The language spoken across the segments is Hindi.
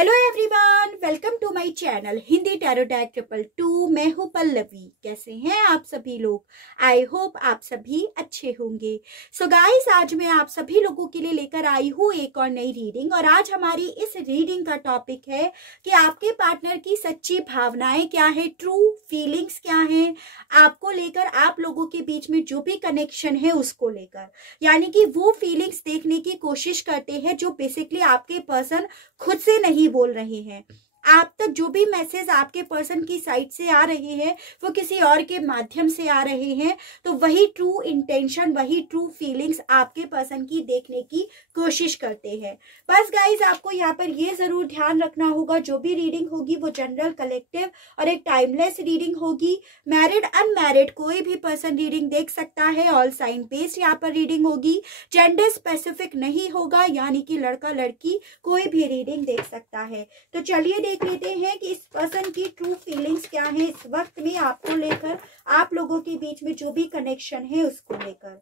Hello everyone, welcome to my channel Hindi tarot deck 222। मैं हूं पल्लवी। कैसे हैं आप सभी लोग? आई होप आप सभी अच्छे होंगे। सो गाइस, आज मैं आप सभी लोगों के लिए लेकर आई हूं एक और नई रीडिंग। और आज हमारी इस रीडिंग का टॉपिक है कि आपके पार्टनर की सच्ची भावनाएं क्या है, ट्रू फीलिंग्स क्या है आपको लेकर, आप लोगों के बीच में जो भी कनेक्शन है उसको लेकर। यानी कि वो फीलिंग्स देखने की कोशिश करते हैं जो बेसिकली आपके पर्सन खुद से नहीं बोल रहे हैं। आप तक जो भी मैसेज आपके पर्सन की साइड से आ रहे हैं वो किसी और के माध्यम से आ रहे हैं। तो वही ट्रू इंटेंशन, वही ट्रू फीलिंग्स आपके पर्सन की देखने की कोशिश करते हैं। बस गाइज, आपको यहाँ पर ये जरूर ध्यान रखना होगा, जो भी रीडिंग होगी वो जनरल, कलेक्टिव और एक टाइमलेस रीडिंग होगी। मैरिड अनमैरिड कोई भी पर्सन रीडिंग देख सकता है। ऑल साइन बेस्ड यहाँ पर रीडिंग होगी, जेंडर स्पेसिफिक नहीं होगा, यानी कि लड़का लड़की कोई भी रीडिंग देख सकता है। तो चलिए देख लेते हैं कि इस पर्सन की ट्रू फीलिंग्स क्या है इस वक्त में आपको लेकर, आप लोगों के बीच में जो भी कनेक्शन है उसको लेकर।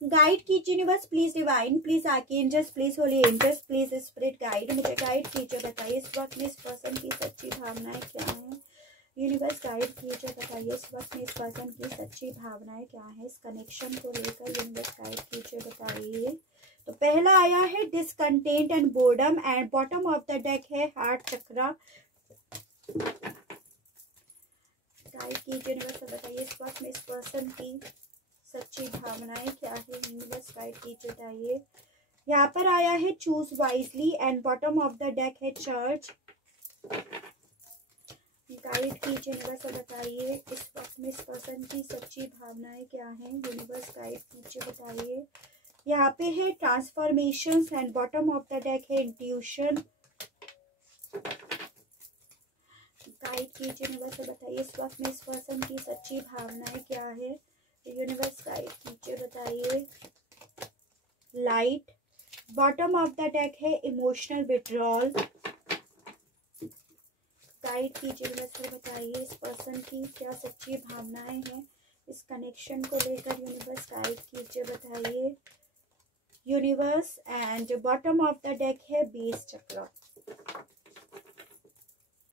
गाइड कीजिए universe, please divine, please archangels, please holy angels, please spirit guide, मुझे गाइड कीजिए। बताइए इस वक्त में इस पर्सन की सच्ची भावनाएं क्या है। यूनिवर्स गाइड कीजिए, बताइए इस वक्त में इस पर्सन की सच्ची भावनाएं क्या है इस कनेक्शन को लेकर। यूनिवर्स गाइड कीजिए, बताइए। तो पहला आया है discontent and boredom, and bottom of the deck है हार्ट चक्रा। गाइड कीजिए यूनिवर्स, बताइए इस वक्त में इस पर्सन की सच्ची भावनाएं क्या है। यूनिवर्स गाइड कीजिए, बताइए। यहाँ पर आया है choose wisely, and bottom of the deck है चर्च। गाइड कीजिए यूनिवर्स, बताइए इस वक्त में इस पर्सन की सच्ची भावनाएं क्या हैं। यूनिवर्स गाइड कीजिए, बताइए। यहाँ पे है transformation, and bottom of the deck है इंट्यूशन। गाइड कीजिए यूनिवर्स, बताइए इस वक्त में इस पर्सन की सच्ची भावनाएं क्या है। यूनिवर्स गाइड कीजिए, बताइए। Light, bottom of the deck है इमोशनल विड्रॉल। गाइड कीजिए यूनिवर्स, बताइए इस पर्सन की क्या सच्ची भावनाएं हैं इस कनेक्शन को लेकर। यूनिवर्स गाइड कीजिए, बताइए। Universe, and bottom of the deck है बेस चक्र।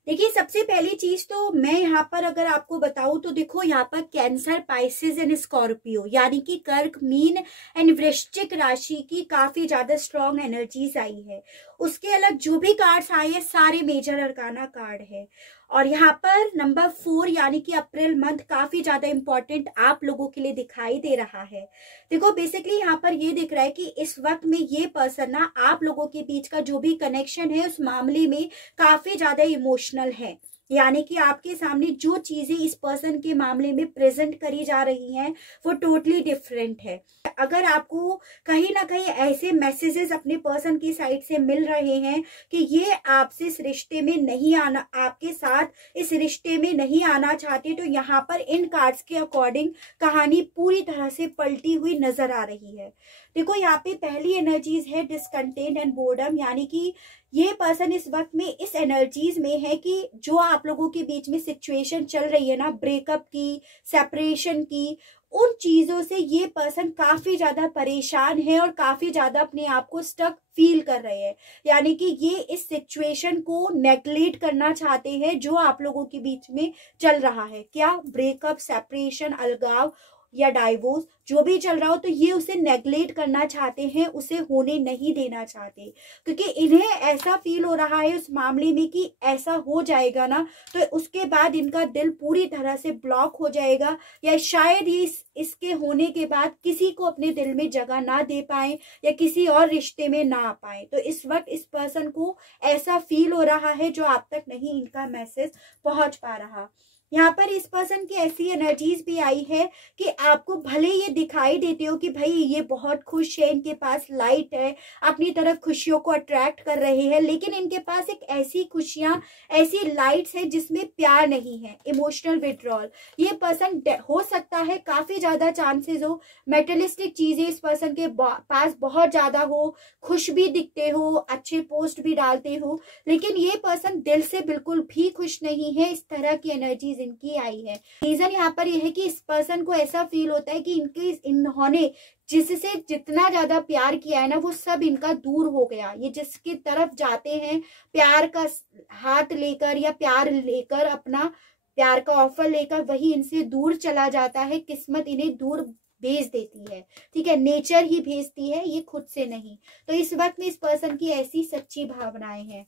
देखिए, सबसे पहली चीज तो मैं यहाँ पर अगर आपको बताऊं तो देखो, यहाँ पर कैंसर, पाइसेस एंड स्कॉर्पियो यानी कि कर्क, मीन एंड वृश्चिक राशि की काफी ज्यादा स्ट्रॉन्ग एनर्जीज आई है। उसके अलग जो भी कार्ड्स आए हैं सारे मेजर अरकाना कार्ड है। और यहाँ पर नंबर 4 यानी कि अप्रैल मंथ काफी ज्यादा इंपॉर्टेंट आप लोगों के लिए दिखाई दे रहा है। देखो, बेसिकली यहाँ पर ये दिख रहा है कि इस वक्त में ये पर्सन ना, आप लोगों के बीच का जो भी कनेक्शन है उस मामले में काफी ज्यादा इमोशनल है। यानी कि आपके सामने जो चीजें इस पर्सन के मामले में प्रेजेंट करी जा रही हैं वो टोटली डिफरेंट है। अगर आपको कहीं ना कहीं ऐसे मैसेजेस अपने पर्सन की साइड से मिल रहे हैं कि ये आपसे इस रिश्ते में नहीं आना, आपके साथ इस रिश्ते में नहीं आना चाहते, तो यहाँ पर इन कार्ड्स के अकॉर्डिंग कहानी पूरी तरह से पलटी हुई नजर आ रही है। देखो, यहाँ पे पहली एनर्जीज है डिसकंटेंट एंड बोर्डम, यानी कि ये पर्सन इस वक्त में इस एनर्जीज में है कि जो आप लोगों के बीच में सिचुएशन चल रही है ना, ब्रेकअप की, सेपरेशन की, उन चीजों से ये पर्सन काफी ज्यादा परेशान है और काफी ज्यादा अपने आप को स्टक फील कर रहे हैं। यानी कि ये इस सिचुएशन को नेग्लेक्ट करना चाहते हैं जो आप लोगों के बीच में चल रहा है। क्या? ब्रेकअप, सेपरेशन, अलगाव या डाइवोर्स, जो भी चल रहा हो, तो ये उसे नेग्लेक्ट करना चाहते हैं, उसे होने नहीं देना चाहते, क्योंकि इन्हें ऐसा फील हो रहा है उस मामले में कि ऐसा हो जाएगा ना तो उसके बाद इनका दिल पूरी तरह से ब्लॉक हो जाएगा, या शायद ये इसके होने के बाद किसी को अपने दिल में जगह ना दे पाए या किसी और रिश्ते में ना आ पाए। तो इस वक्त इस पर्सन को ऐसा फील हो रहा है जो आप तक नहीं इनका मैसेज पहुंच पा रहा। यहाँ पर इस पर्सन की ऐसी एनर्जीज भी आई है कि आपको भले ये दिखाई देते हो कि भाई ये बहुत खुश है, इनके पास लाइट है, अपनी तरफ खुशियों को अट्रैक्ट कर रहे हैं, लेकिन इनके पास एक ऐसी खुशियां, ऐसी लाइट्स है जिसमें प्यार नहीं है, इमोशनल विड्रॉल। ये पर्सन हो सकता है काफी ज्यादा चांसेस हो मेटेरियलिस्टिक चीजें इस पर्सन के पास बहुत ज्यादा हो, खुश भी दिखते हो, अच्छे पोस्ट भी डालते हो, लेकिन ये पर्सन दिल से बिल्कुल भी खुश नहीं है। इस तरह की एनर्जी एनर्जीज इनकी आई है। रीजन यहाँ पर यह है कि इस पर्सन को ऐसा फील होता है कि इन्होंने जिससे जितना ज्यादा प्यार किया है ना वो सब इनका दूर हो गया। ये जिसकी तरफ जाते हैं प्यार का हाथ लेकर या प्यार लेकर, अपना प्यार का ऑफर लेकर, वही इनसे दूर चला जाता है। किस्मत इन्हें दूर भेज देती है, ठीक है, नेचर ही भेजती है, ये खुद से नहीं। तो इस वक्त में इस पर्सन की ऐसी सच्ची भावनाएं हैं।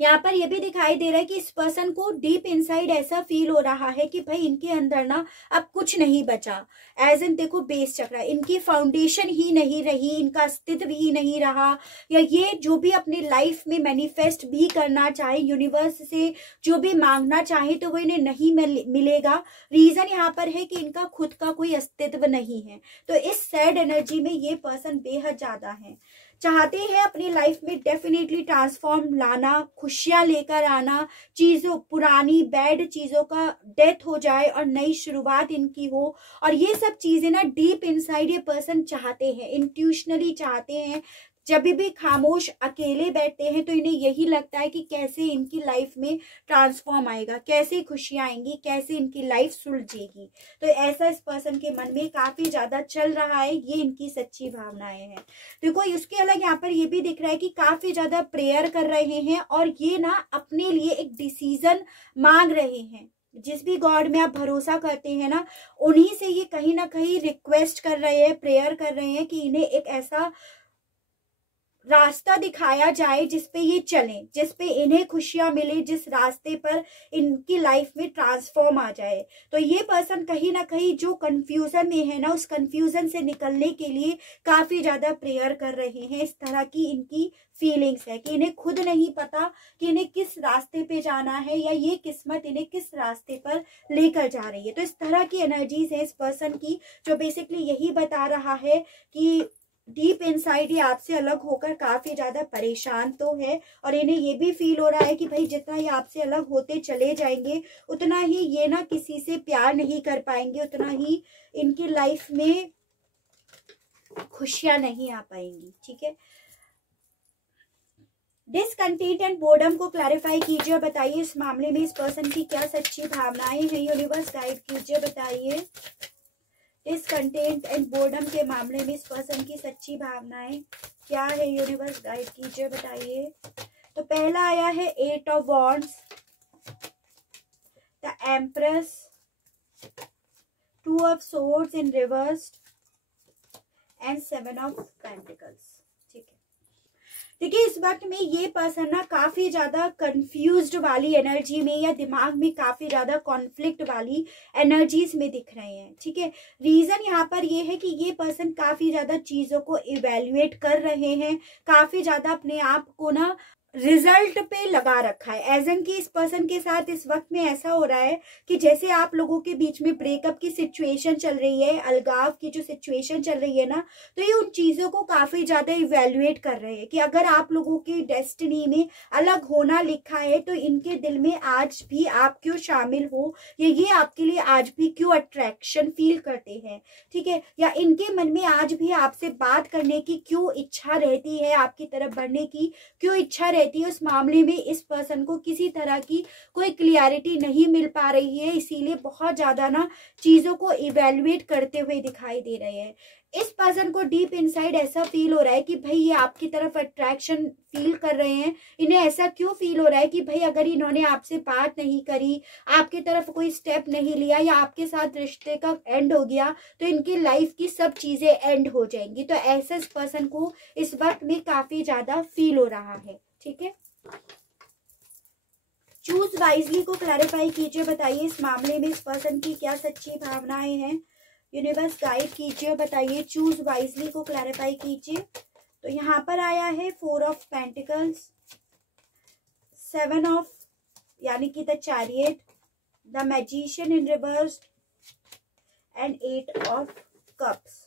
यहाँ पर यह भी दिखाई दे रहा है कि इस पर्सन को डीप इनसाइड ऐसा फील हो रहा है कि भाई इनके अंदर ना अब कुछ नहीं बचा। एज इन देखो बेस चक्र, इनकी फाउंडेशन ही नहीं रही, इनका अस्तित्व ही नहीं रहा, या ये जो भी अपने लाइफ में मैनिफेस्ट भी करना चाहे, यूनिवर्स से जो भी मांगना चाहे, तो वो इन्हें नहीं मिलेगा। रीजन यहाँ पर है कि इनका खुद का कोई अस्तित्व नहीं है। तो इस सैड एनर्जी में ये पर्सन बेहद ज्यादा है, चाहते हैं अपनी लाइफ में डेफिनेटली ट्रांसफॉर्म लाना, खुशियां लेकर आना, चीजों पुरानी बैड चीजों का डेथ हो जाए और नई शुरुआत इनकी हो। और ये सब चीजें ना डीप इनसाइड ये पर्सन चाहते हैं, इंट्यूशनली चाहते हैं। जब भी खामोश अकेले बैठते हैं तो इन्हें यही लगता है कि कैसे इनकी लाइफ में ट्रांसफॉर्म आएगा, कैसे खुशियां आएंगी, कैसे इनकी लाइफ सुलझेगी। तो ऐसा इस पर्सन के मन में काफी ज्यादा चल रहा है, ये इनकी सच्ची भावनाएं हैं। देखो इसके अलग यहाँ पर ये भी दिख रहा है कि काफी ज्यादा प्रेयर कर रहे हैं और ये ना अपने लिए एक डिसीजन मांग रहे हैं। जिस भी गॉड में आप भरोसा करते हैं ना, उन्हीं से ये कहीं ना कहीं रिक्वेस्ट कर रहे हैं, प्रेयर कर रहे हैं कि इन्हें एक ऐसा रास्ता दिखाया जाए जिसपे ये चलें, जिसपे इन्हें खुशियां मिले, जिस रास्ते पर इनकी लाइफ में ट्रांसफॉर्म आ जाए। तो ये पर्सन कहीं ना कहीं जो कंफ्यूजन में है ना, उस कंफ्यूजन से निकलने के लिए काफी ज्यादा प्रेयर कर रहे हैं। इस तरह की इनकी फीलिंग्स है कि इन्हें खुद नहीं पता कि इन्हें किस रास्ते पे जाना है, या ये किस्मत इन्हें किस रास्ते पर लेकर जा रही है। तो इस तरह की एनर्जीज है इस पर्सन की, जो बेसिकली यही बता रहा है कि डीप इनसाइड ये आपसे अलग होकर काफी ज्यादा परेशान तो है, और इन्हें ये भी फील हो रहा है कि भाई जितना ये आपसे अलग होते चले जाएंगे उतना ही ये ना किसी से प्यार नहीं कर पाएंगे, उतना ही इनकी लाइफ में खुशियां नहीं आ पाएंगी। ठीक है, डिसकंटेंट एंड बोर्डम को क्लैरिफाई कीजिए और बताइए इस मामले में इस पर्सन की क्या सच्ची भावनाएं हैं। यूनिवर्स गाइड कीजिए, बताइए डिसकंटेंट एंड बोर्डम के मामले में इस पर्सन की सच्ची भावनाएं क्या है। यूनिवर्स गाइड कीजिए, बताइए। तो पहला आया है 8 of wands, the empress, 2 of swords in reversed and 7 of pentacles. ठीक है, देखिए इस वक्त में ये पर्सन ना काफी ज्यादा कंफ्यूज्ड वाली एनर्जी में, या दिमाग में काफी ज्यादा कॉन्फ्लिक्ट वाली एनर्जीज में दिख रहे हैं। ठीक है, रीजन यहाँ पर ये है कि ये पर्सन काफी ज्यादा चीजों को इवेल्युएट कर रहे हैं, काफी ज्यादा अपने आप को ना रिजल्ट पे लगा रखा है। एज एन की इस पर्सन के साथ इस वक्त में ऐसा हो रहा है कि जैसे आप लोगों के बीच में ब्रेकअप की सिचुएशन चल रही है, अलगाव की जो सिचुएशन चल रही है ना, तो ये उन चीजों को काफी ज्यादा इवेल्युएट कर रहे हैं कि अगर आप लोगों की डेस्टिनी में अलग होना लिखा है तो इनके दिल में आज भी आप क्यों शामिल हो, या ये आपके लिए आज भी क्यों अट्रैक्शन फील करते हैं। ठीक है, या इनके मन में आज भी आपसे बात करने की क्यों इच्छा रहती है, आपकी तरफ बढ़ने की क्यों इच्छा रहती है। उस मामले में इस पर्सन को किसी तरह की कोई क्लियरिटी नहीं मिल पा रही है, इसीलिए बहुत ज्यादा ना चीजों को इवेल्युएट करते हुए दिखाई दे रहे हैं। इस पर्सन को डीप इनसाइड ऐसा फील हो रहा है कि भाई ये आपकी तरफ अट्रैक्शन फील कर रहे हैं। इन्हें ऐसा क्यों फील हो रहा है कि भाई अगर इन्होंने आपसे बात नहीं करी, आपकी तरफ कोई स्टेप नहीं लिया, या आपके साथ रिश्ते का एंड हो गया, तो इनकी लाइफ की सब चीजें एंड हो जाएंगी। तो ऐसा इस पर्सन को इस वक्त में काफी ज्यादा फील हो रहा है। ठीक है, चूज वाइजली को क्लैरिफाई कीजिए, बताइए इस मामले में इस पर्सन की क्या सच्ची भावनाएं हैं। यूनिवर्स गाइड कीजिए, बताइए चूज वाइजली को क्लैरिफाई कीजिए। तो यहाँ पर आया है 4 ऑफ पेंटिकल्स, 7 ऑफ यानी कि the chariot, the magician in reverse and 8 of cups.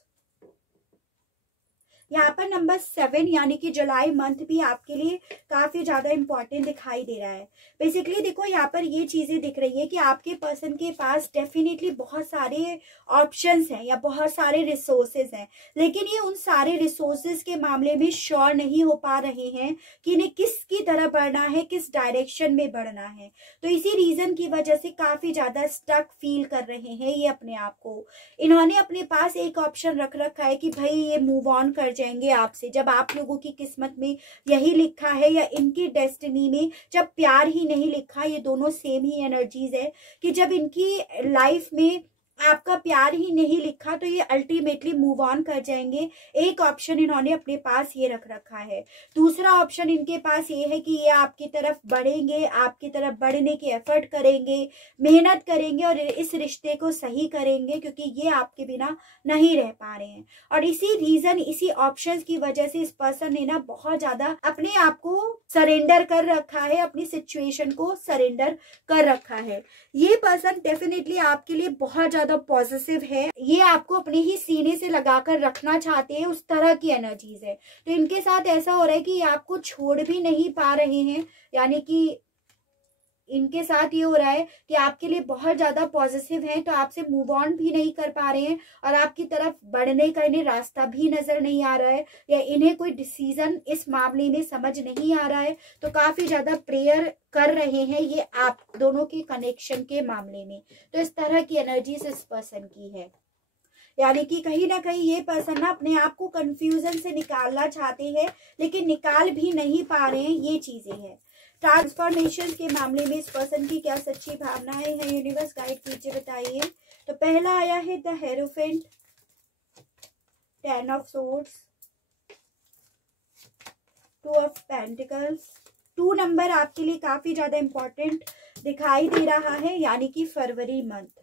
यहाँ पर नंबर 7 यानी कि जुलाई मंथ भी आपके लिए काफी ज्यादा इंपॉर्टेंट दिखाई दे रहा है। बेसिकली देखो यहाँ पर ये चीजें दिख रही है कि आपके पर्सन के पास डेफिनेटली बहुत सारे ऑप्शंस हैं या बहुत सारे रिसोर्सेज हैं, लेकिन ये उन सारे रिसोर्सेज के मामले में श्योर नहीं हो पा रहे हैं कि इन्हें किसकी तरह बढ़ना है, किस डायरेक्शन में बढ़ना है। तो इसी रीजन की वजह से काफी ज्यादा स्टक फील कर रहे हैं ये अपने आप को। इन्होंने अपने पास एक ऑप्शन रख रखा है कि भाई ये मूव ऑन कर जाएंगे आपसे, जब आप लोगों की किस्मत में यही लिखा है या इनकी डेस्टिनी में जब प्यार ही नहीं लिखा, ये दोनों सेम ही एनर्जीज है कि जब इनकी लाइफ में आपका प्यार ही नहीं लिखा तो ये अल्टीमेटली मूव ऑन कर जाएंगे। एक ऑप्शन इन्होंने अपने पास ये रख रखा है। दूसरा ऑप्शन इनके पास ये है कि ये आपकी तरफ बढ़ेंगे, आपकी तरफ बढ़ने की एफर्ट करेंगे, मेहनत करेंगे और इस रिश्ते को सही करेंगे, क्योंकि ये आपके बिना नहीं रह पा रहे हैं। और इसी रीजन, इसी ऑप्शंस की वजह से इस पर्सन ने ना बहुत ज्यादा अपने आप को सरेंडर कर रखा है, अपनी सिचुएशन को सरेंडर कर रखा है। ये पर्सन डेफिनेटली आपके लिए बहुत ज्यादा पॉजिटिव है, ये आपको अपने ही सीने से लगाकर रखना चाहते हैं, उस तरह की एनर्जीज है। तो इनके साथ ऐसा हो रहा है कि ये आपको छोड़ भी नहीं पा रहे हैं, यानी कि इनके साथ ये हो रहा है कि आपके लिए बहुत ज्यादा पॉजिटिव है, तो आपसे मूव ऑन भी नहीं कर पा रहे हैं और आपकी तरफ बढ़ने का इन्हें रास्ता भी नजर नहीं आ रहा है, या इन्हें कोई डिसीजन इस मामले में समझ नहीं आ रहा है। तो काफी ज्यादा प्रेयर कर रहे हैं ये आप दोनों के कनेक्शन के मामले में। तो इस तरह की एनर्जी इस पर्सन की है, यानी कि कहीं ना कहीं ये पर्सन ना अपने आप को कंफ्यूजन से निकालना चाहते हैं, लेकिन निकाल भी नहीं पा रहे हैं, ये चीजें हैं। ट्रांसफॉर्मेशन के मामले में इस पर्सन की क्या सच्ची भावनाएं हैं, यूनिवर्स गाइड कीजिए, बताइए। तो पहला आया है the hierophant, 10 of swords, 2 of pentacles. 2 number आपके लिए काफी ज्यादा इंपॉर्टेंट दिखाई दे रहा है, यानी कि फरवरी मंथ।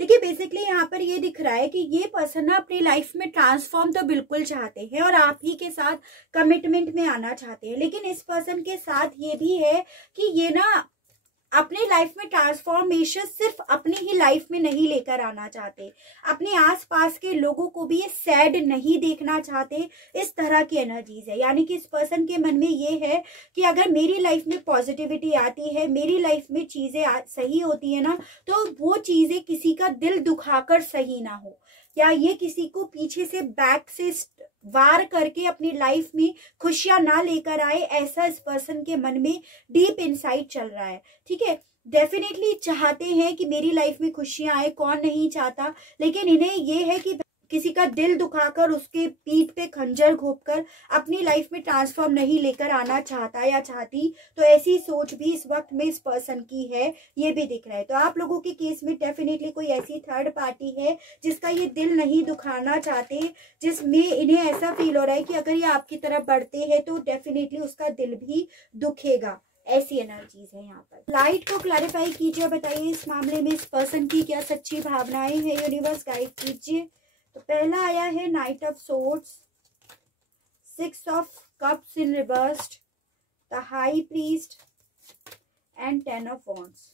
देखिए बेसिकली यहाँ पर ये दिख रहा है कि ये पर्सन ना अपनी लाइफ में ट्रांसफॉर्म तो बिल्कुल चाहते हैं और आप ही के साथ कमिटमेंट में आना चाहते हैं, लेकिन इस पर्सन के साथ ये भी है कि ये ना अपनी लाइफ में ट्रांसफॉर्मेशन सिर्फ अपनी ही लाइफ में नहीं लेकर आना चाहते, अपने आसपास के लोगों को भी ये सैड नहीं देखना चाहते। इस तरह की एनर्जीज है, यानी कि इस पर्सन के मन में ये है कि अगर मेरी लाइफ में पॉजिटिविटी आती है, मेरी लाइफ में चीजें सही होती है ना, तो वो चीजें किसी का दिल दुखाकर सही ना हो, या ये किसी को पीछे से बैक से वार करके अपनी लाइफ में खुशियां ना लेकर आए, ऐसा इस पर्सन के मन में डीप इनसाइड चल रहा है। ठीक है, डेफिनेटली चाहते हैं कि मेरी लाइफ में खुशियां आए, कौन नहीं चाहता, लेकिन इन्हें ये है कि किसी का दिल दुखाकर उसके पीठ पे खंजर घोंपकर अपनी लाइफ में ट्रांसफॉर्म नहीं लेकर आना चाहता या चाहती। तो ऐसी सोच भी इस वक्त में इस पर्सन की है, ये भी दिख रहा है। तो आप लोगों के केस में डेफिनेटली कोई ऐसी थर्ड पार्टी है जिसका ये दिल नहीं दुखाना चाहते, जिसमें इन्हें ऐसा फील हो रहा है कि अगर ये आपकी तरफ बढ़ते हैं तो डेफिनेटली उसका दिल भी दुखेगा। ऐसी एनर्जीज है यहाँ पर। लाइट को क्लैरिफाई कीजिए, बताइए इस मामले में इस पर्सन की क्या सच्ची भावनाएं हैं, यूनिवर्स गाइड कीजिए। तो पहला आया है night of swords, 6 of cups in reversed, the high priest and 10 of wands.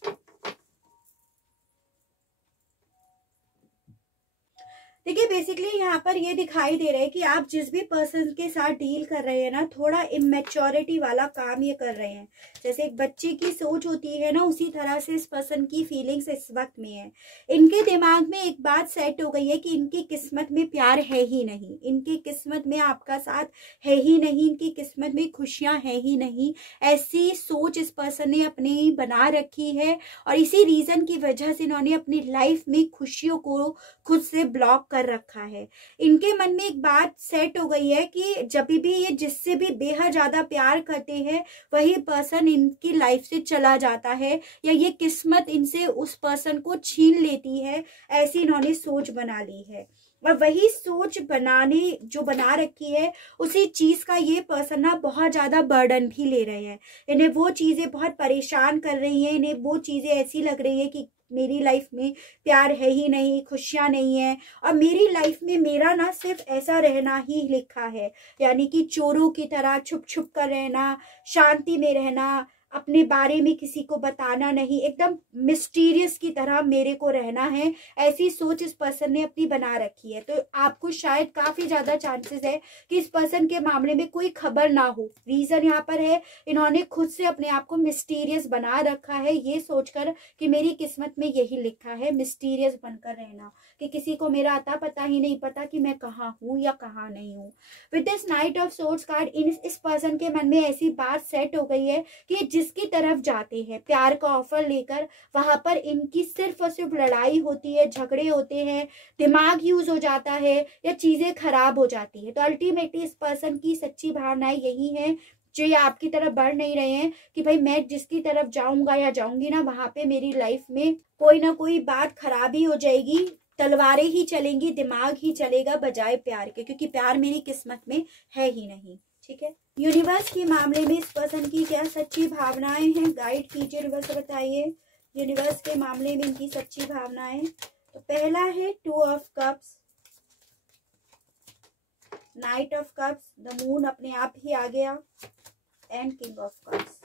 देखिए बेसिकली यहाँ पर ये दिखाई दे रहा है कि आप जिस भी पर्सन के साथ डील कर रहे हैं ना, थोड़ा इमेच्योरिटी वाला काम ये कर रहे हैं। जैसे एक बच्चे की सोच होती है ना, उसी तरह से इस पर्सन की फीलिंग्स इस वक्त में है। इनके दिमाग में एक बात सेट हो गई है कि इनकी किस्मत में प्यार है ही नहीं, इनकी किस्मत में आपका साथ है ही नहीं, इनकी किस्मत में खुशियां है ही नहीं। ऐसी सोच इस पर्सन ने अपनी बना रखी है और इसी रीजन की वजह से इन्होंने अपनी लाइफ में खुशियों को खुद से ब्लॉक कर रखा है। इनके मन में एक बात सेट हो गई है कि जब भी ये जिससे भी बेहद ज्यादा प्यार करते हैं वही पर्सन इनकी लाइफ से चला जाता है, या ये किस्मत इनसे उस पर्सन को छीन लेती है, ऐसी इन्होंने सोच बना ली है। और वही सोच जो बना रखी है, उसी चीज का ये पर्सन ना बहुत ज्यादा बर्डन भी ले रहे हैं। इन्हें वो चीजें बहुत परेशान कर रही हैं, इन्हें वो चीजें ऐसी लग रही है कि मेरी लाइफ में प्यार है ही नहीं, खुशियां नहीं है, और मेरी लाइफ में मेरा ना सिर्फ ऐसा रहना ही लिखा है, यानी कि चोरों की तरह छुप छुप कर रहना, शांति में रहना, अपने बारे में किसी को बताना नहीं, एकदम मिस्टीरियस की तरह मेरे को रहना है, ऐसी सोच इस पर्सन ने अपनी बना रखी है। तो आपको शायद काफी ज्यादा चांसेस है कि इस पर्सन के मामले में कोई खबर ना हो। रीजन यहाँ पर है, इन्होंने खुद से अपने आप को मिस्टीरियस बना रखा है, ये सोचकर कि मेरी किस्मत में यही लिखा है मिस्टीरियस बनकर रहना, कि किसी को मेरा अता पता ही नहीं पता कि मैं कहाँ हूँ या कहाँ नहीं हूँ। With this night of swords card, इस पर्सन के मन में ऐसी बात सेट हो गई है कि जिसकी तरफ जाते हैं प्यार का ऑफर लेकर, वहां पर इनकी सिर्फ और सिर्फ लड़ाई होती है, झगड़े होते हैं, दिमाग यूज हो जाता है या चीजें खराब हो जाती है। तो अल्टीमेटली इस पर्सन की सच्ची भावनाएं यही है, जो ये आपकी तरफ बढ़ नहीं रहे हैं कि भाई मैं जिसकी तरफ जाऊंगा या जाऊंगी ना, वहां पे मेरी लाइफ में कोई ना कोई बात खराब ही हो जाएगी, तलवारें ही चलेंगी, दिमाग ही चलेगा बजाय प्यार के, क्योंकि प्यार मेरी किस्मत में है ही नहीं। ठीक है, यूनिवर्स के मामले में इस पर्सन की क्या सच्ची भावनाएं हैं, गाइड कीजिए यूनिवर्स, बताइए यूनिवर्स के मामले में इनकी सच्ची भावनाएं। तो पहला है 2 of cups, night of cups, the moon अपने आप ही आ गया, and king of cups.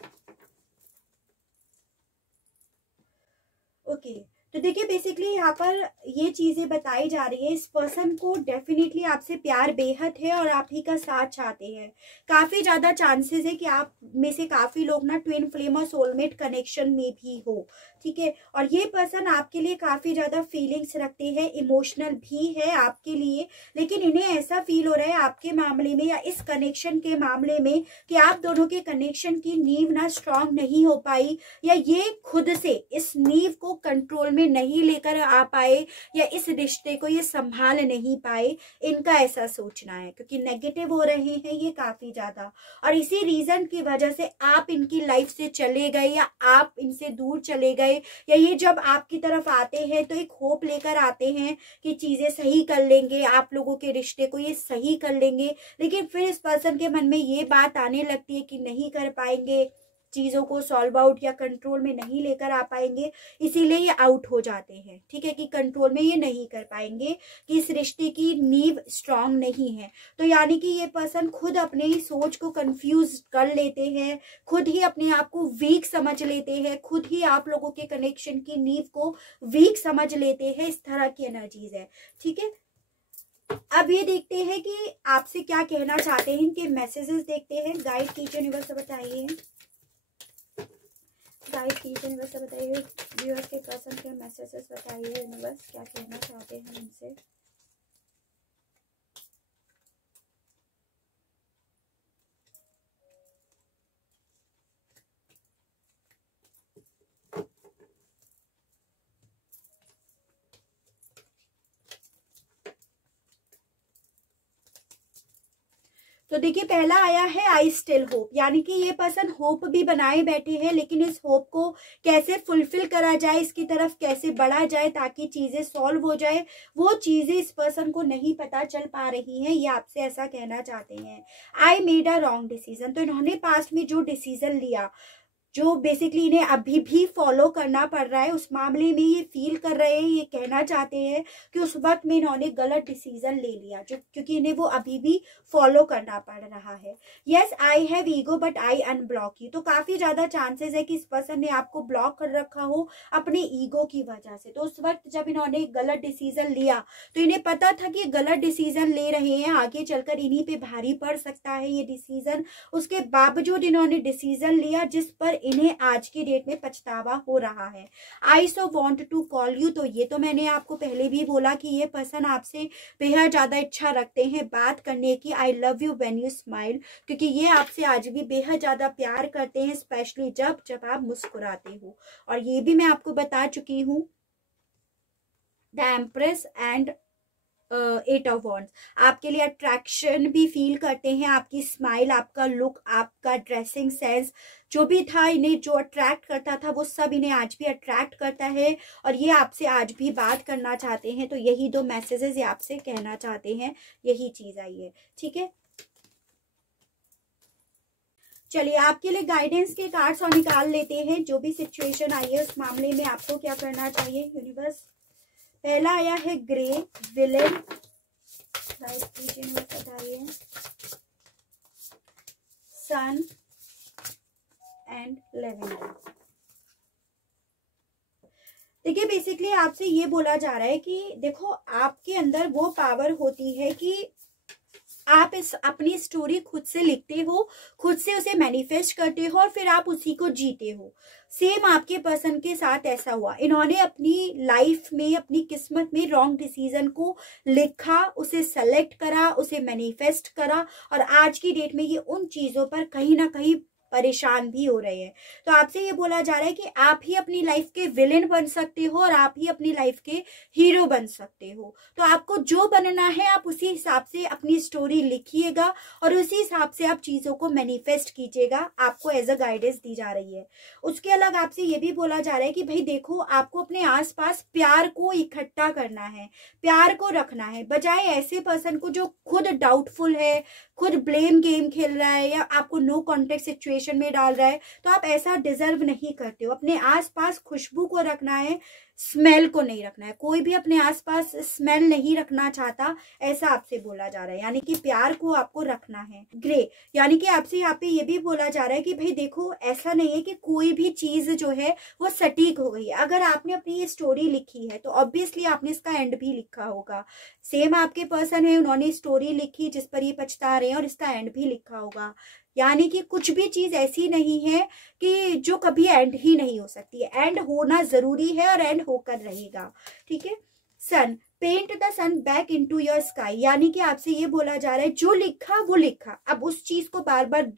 Okay, तो देखिए बेसिकली यहाँ पर ये चीजें बताई जा रही है, इस पर्सन को डेफिनेटली आपसे प्यार बेहद है और आप ही का साथ चाहते हैं। काफी ज्यादा चांसेस है कि आप में से काफी लोग ना ट्विन फ्लेम और सोलमेट कनेक्शन में भी हो। ठीक है, और ये पर्सन आपके लिए काफी ज्यादा फीलिंग्स रखते हैं, इमोशनल भी है आपके लिए, लेकिन इन्हें ऐसा फील हो रहा है आपके मामले में या इस कनेक्शन के मामले में कि आप दोनों के कनेक्शन की नींव ना स्ट्रांग नहीं हो पाई, या ये खुद से इस नींव को कंट्रोल में नहीं लेकर आ पाए, या इस रिश्ते को ये संभाल नहीं पाए, इनका ऐसा सोचना है, क्योंकि नेगेटिव हो रहे हैं ये काफी ज्यादा, और इसी रीजन की वजह से आप इनकी लाइफ से चले गए या आप इनसे दूर चले गए, या ये जब आपकी तरफ आते हैं तो एक होप लेकर आते हैं कि चीजें सही कर लेंगे, आप लोगों के रिश्ते को ये सही कर लेंगे, लेकिन फिर इस पर्सन के मन में ये बात आने लगती है कि नहीं कर पाएंगे, चीजों को सॉल्व आउट या कंट्रोल में नहीं लेकर आ पाएंगे, इसीलिए ये आउट हो जाते हैं। ठीक है, कि कंट्रोल में ये नहीं कर पाएंगे, कि इस रिश्ते की नींव स्ट्रांग नहीं है। तो यानी कि ये पर्सन खुद अपने ही सोच को कंफ्यूज कर लेते हैं, खुद ही अपने आप को वीक समझ लेते हैं, खुद ही आप लोगों के कनेक्शन की नींव को वीक समझ लेते हैं, इस तरह की एनर्जीज है। ठीक है, अब ये देखते हैं कि आपसे क्या कहना चाहते हैं, इनके मैसेजेस देखते हैं, गाइड कीजिए यूनिवर्स, बताइए गाइड कीजिए यूनिवर्स, बताइए व्यूअर्स के पर्सन के मैसेजेस, बताइए यूनिवर्स क्या कहना चाहते हैं उनसे। तो देखिए पहला आया है आई स्टिल होप, यानी कि ये पर्सन होप भी बनाए बैठे हैं, लेकिन इस होप को कैसे फुलफिल करा जाए, इसकी तरफ कैसे बढ़ा जाए ताकि चीजें सॉल्व हो जाए, वो चीजें इस पर्सन को नहीं पता चल पा रही हैं, ये आपसे ऐसा कहना चाहते हैं। I made a wrong decision, तो इन्होंने पास्ट में जो डिसीजन लिया, जो बेसिकली इन्हें अभी भी फॉलो करना पड़ रहा है, उस मामले में ये फील कर रहे हैं, ये कहना चाहते हैं कि उस वक्त में इन्होंने गलत डिसीजन ले लिया, जो क्योंकि इन्हें वो अभी भी फॉलो करना पड़ रहा है। Yes I have ego but I unblock you, तो काफी ज्यादा चांसेस है कि इस पर्सन ने आपको ब्लॉक कर रखा हो अपने ईगो की वजह से। तो उस वक्त जब इन्होंने गलत डिसीजन लिया तो इन्हें पता था कि गलत डिसीजन ले रहे हैं, आगे चलकर इन्हीं पे भारी पड़ सकता है ये डिसीजन, उसके बावजूद इन्होंने डिसीजन लिया जिस पर इन्हें आज की डेट में पछतावा हो रहा है। I so want to call you, तो ये तो मैंने आपको पहले भी बोला कि ये पर्सन आपसे बेहद ज्यादा इच्छा रखते हैं बात करने की। I love you when you smile, क्योंकि ये आपसे आज भी बेहद ज्यादा प्यार करते हैं, स्पेशली जब जब आप मुस्कुराते हो। और ये भी मैं आपको बता चुकी हूँ, the empress and 8 of wands, आपके लिए अट्रैक्शन भी फील करते हैं, आपकी स्माइल, आपका लुक, आपका ड्रेसिंग सेंस, जो भी था इन्हें जो अट्रैक्ट करता था वो सब इन्हें आज भी अट्रैक्ट करता है, और ये आपसे आज भी बात करना चाहते हैं। तो यही 2 मैसेजेस ये आपसे कहना चाहते हैं, यही चीज आई है। ठीक है, चलिए आपके लिए गाइडेंस के कार्ड्स और निकाल लेते हैं, जो भी सिचुएशन आई है उस मामले में आपको क्या करना चाहिए यूनिवर्स। पहला आया है ग्रे विलेन, बताइए सन एंड एंड लेवेंडर। देखिए बेसिकली आपसे ये बोला जा रहा है कि देखो आपके अंदर वो पावर होती है कि आप इस अपनी स्टोरी खुद से लिखते हो, खुद से उसे मैनिफेस्ट करते हो और फिर आप उसी को जीते हो। सेम आपके पर्सन के साथ ऐसा हुआ, इन्होंने अपनी लाइफ में अपनी किस्मत में रॉन्ग डिसीजन को लिखा, उसे सेलेक्ट करा, उसे मैनिफेस्ट करा और आज की डेट में ये उन चीजों पर कहीं ना कहीं परेशान भी हो रहे हैं। तो आपसे ये बोला जा रहा है कि आप ही अपनी लाइफ के विलेन बन सकते हो और आप ही अपनी लाइफ के हीरो बन सकते हो। तो आपको जो बनना है आप उसी हिसाब से अपनी स्टोरी लिखिएगा और उसी हिसाब से आप चीजों को मैनिफेस्ट कीजिएगा, आपको एज अ गाइडेंस दी जा रही है। उसके अलग आपसे ये भी बोला जा रहा है कि भाई देखो आपको अपने आसपास प्यार को इकट्ठा करना है, प्यार को रखना है, बजाय ऐसे पर्सन को जो खुद डाउटफुल है, खुद ब्लेम गेम खेल रहा है या आपको नो कॉन्टेक्ट सिचुएशन में डाल रहा है। तो आप ऐसा डिजर्व नहीं करते हो। अपने आसपास खुशबू को रखना है, स्मेल को नहीं रखना है। कोई भी अपने आसपास स्मेल नहीं रखना चाहता, ऐसा आपसे बोला जा रहा है, यानी कि प्यार को आपको रखना है। ग्रे यानी कि आपसे यहाँ पे ये भी बोला जा रहा है कि भाई देखो ऐसा नहीं है कि कोई भी चीज जो है वो सटीक हो गई है। अगर आपने अपनी ये स्टोरी लिखी है तो ऑब्वियसली आपने इसका एंड भी लिखा होगा। सेम आपके पर्सन है, उन्होंने स्टोरी लिखी जिस पर ये पछता रहे हैं और इसका एंड भी लिखा होगा। यानी कि कुछ भी चीज ऐसी नहीं है कि जो कभी एंड ही नहीं हो सकती है, एंड होना जरूरी है और एंड होकर रहेगा। ठीक है। Sun, paint the sun back into your sky, यानी कि आपसे ये बोला जा रहा है जो लिखा वो लिखा, अब उस चीज को बार बार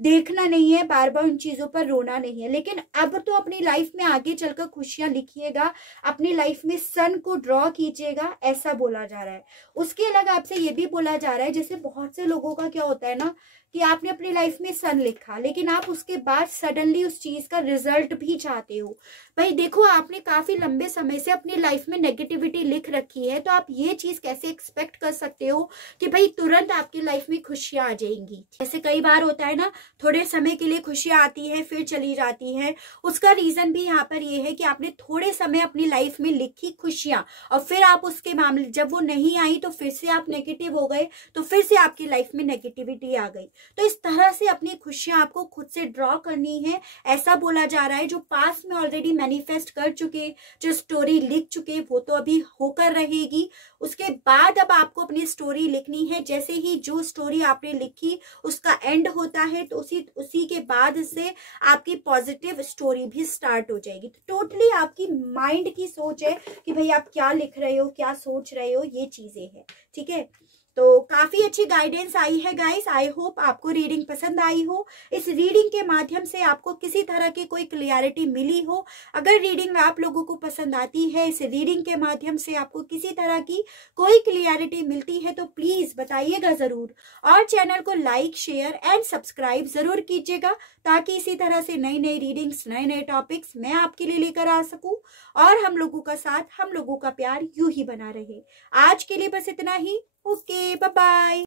देखना नहीं है, बार बार उन चीजों पर रोना नहीं है, लेकिन अब तो अपनी लाइफ में आगे चलकर खुशियां लिखिएगा, अपनी लाइफ में सन को ड्रॉ कीजिएगा, ऐसा बोला जा रहा है। उसके अलग आपसे ये भी बोला जा रहा है, जैसे बहुत से लोगों का क्या होता है ना कि आपने अपनी लाइफ में सन लिखा लेकिन आप उसके बाद सडनली उस चीज का रिजल्ट भी चाहते हो। भाई देखो आपने काफी लंबे समय से अपनी लाइफ में नेगेटिविटी लिख रखी है, तो आप ये चीज कैसे एक्सपेक्ट कर सकते हो कि भाई तुरंत आपकी लाइफ में खुशियां आ जाएंगी। जैसे कई बार होता है ना, थोड़े समय के लिए खुशियां आती है फिर चली जाती है। उसका रीजन भी यहाँ पर ये है कि आपने थोड़े समय अपनी लाइफ में लिखी खुशियां और फिर आप उसके मामले जब वो नहीं आई तो फिर से आप नेगेटिव हो गए, तो फिर से आपकी लाइफ में नेगेटिविटी आ गई। तो इस तरह से अपनी खुशियां आपको खुद से ड्रॉ करनी है, ऐसा बोला जा रहा है। जो पास में ऑलरेडी मैनिफेस्ट कर चुके, जो स्टोरी लिख चुके, वो तो अभी होकर रहेगी। उसके बाद अब आपको अपनी स्टोरी लिखनी है। जैसे ही जो स्टोरी आपने लिखी उसका एंड होता है तो उसी के बाद से आपकी पॉजिटिव स्टोरी भी स्टार्ट हो जाएगी। तो टोटली आपकी माइंड की सोच है कि भाई आप क्या लिख रहे हो, क्या सोच रहे हो, ये चीजें हैं। ठीक है। तो काफी अच्छी गाइडेंस आई है गाइस। आई होप आपको रीडिंग पसंद आई हो। इस रीडिंग के माध्यम से आपको किसी तरह की कोई क्लियरिटी मिली हो। अगर रीडिंग आप लोगों को पसंद आती है, इस रीडिंग के माध्यम से आपको किसी तरह की कोई क्लियरिटी मिलती है तो प्लीज बताइएगा जरूर। और चैनल को लाइक, शेयर एंड सब्सक्राइब जरूर कीजिएगा ताकि इसी तरह से नई नई रीडिंग्स, नए नए टॉपिक्स मैं आपके लिए लेकर आ सकूं और हम लोगों का साथ, हम लोगों का प्यार यूं ही बना रहे। आज के लिए बस इतना ही। Okay, bye bye.